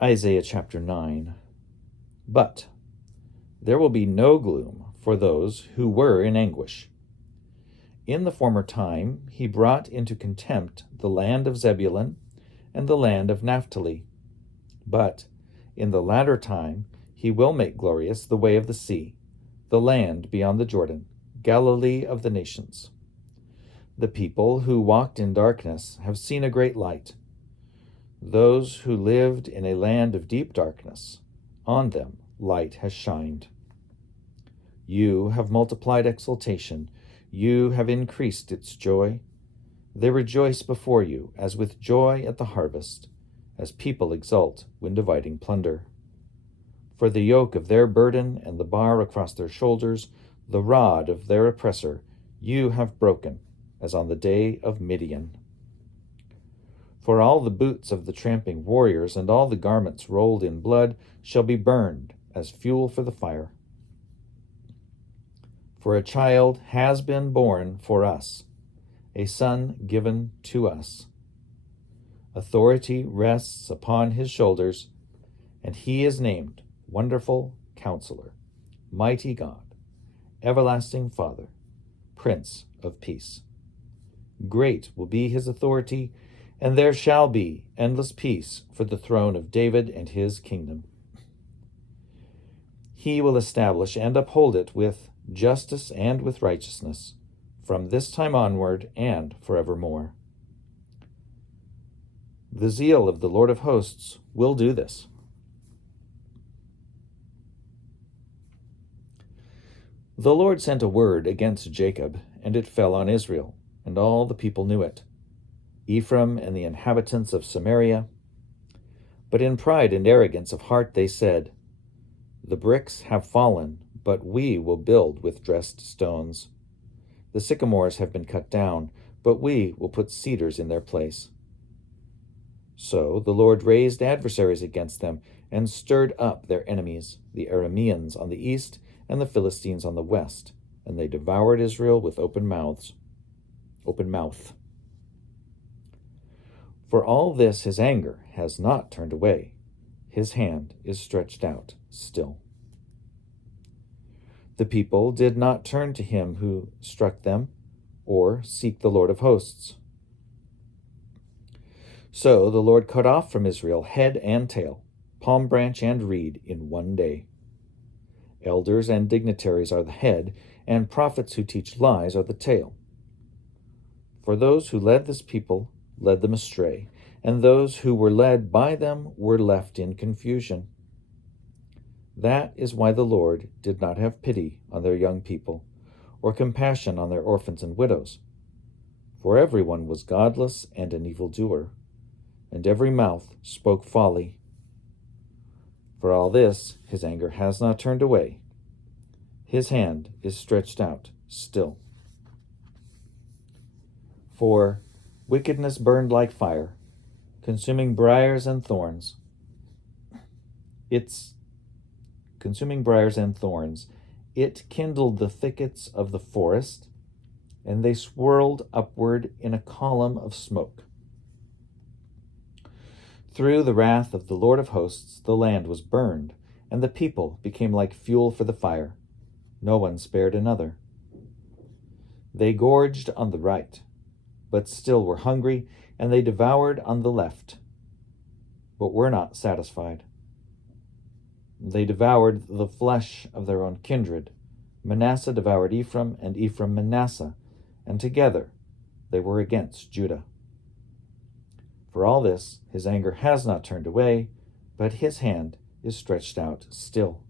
Isaiah chapter 9. But there will be no gloom for those who were in anguish. In the former time he brought into contempt the land of Zebulun and the land of Naphtali. But in the latter time he will make glorious the way of the sea, the land beyond the Jordan, Galilee of the nations. The people who walked in darkness have seen a great light. Those who lived in a land of deep darkness, on them light has shined. You have multiplied exultation, you have increased its joy. They rejoice before you as with joy at the harvest, as people exult when dividing plunder. For the yoke of their burden and the bar across their shoulders, the rod of their oppressor, you have broken, as on the day of Midian. For all the boots of the tramping warriors and all the garments rolled in blood shall be burned as fuel for the fire. For a child has been born for us, a son given to us. Authority rests upon his shoulders, and he is named Wonderful Counselor, Mighty God, Everlasting Father, Prince of Peace. Great will be his authority, and there shall be endless peace for the throne of David and his kingdom. He will establish and uphold it with justice and with righteousness, from this time onward and forevermore. The zeal of the Lord of hosts will do this. The Lord sent a word against Jacob, and it fell on Israel, and all the people knew it, Ephraim and the inhabitants of Samaria. But in pride and arrogance of heart they said, "The bricks have fallen, but we will build with dressed stones. The sycamores have been cut down, but we will put cedars in their place." So the Lord raised adversaries against them and stirred up their enemies, the Arameans on the east and the Philistines on the west, and they devoured Israel with open mouth. For all this his anger has not turned away. His hand is stretched out still. The people did not turn to him who struck them, or seek the Lord of hosts. So the Lord cut off from Israel head and tail, palm branch and reed in one day. Elders and dignitaries are the head, and prophets who teach lies are the tail. For those who led this people led them astray, and those who were led by them were left in confusion. That is why the Lord did not have pity on their young people, or compassion on their orphans and widows. For everyone was godless and an evildoer, and every mouth spoke folly. For all this his anger has not turned away. His hand is stretched out still. For wickedness burned like fire, consuming briars and thorns. It kindled the thickets of the forest, and they swirled upward in a column of smoke. Through the wrath of the Lord of hosts, the land was burned, and the people became like fuel for the fire. No one spared another. They gorged on the right, but still were hungry, and they devoured on the left, but were not satisfied. They devoured the flesh of their own kindred. Manasseh devoured Ephraim, and Ephraim Manasseh, and together they were against Judah. For all this his anger has not turned away, but his hand is stretched out still.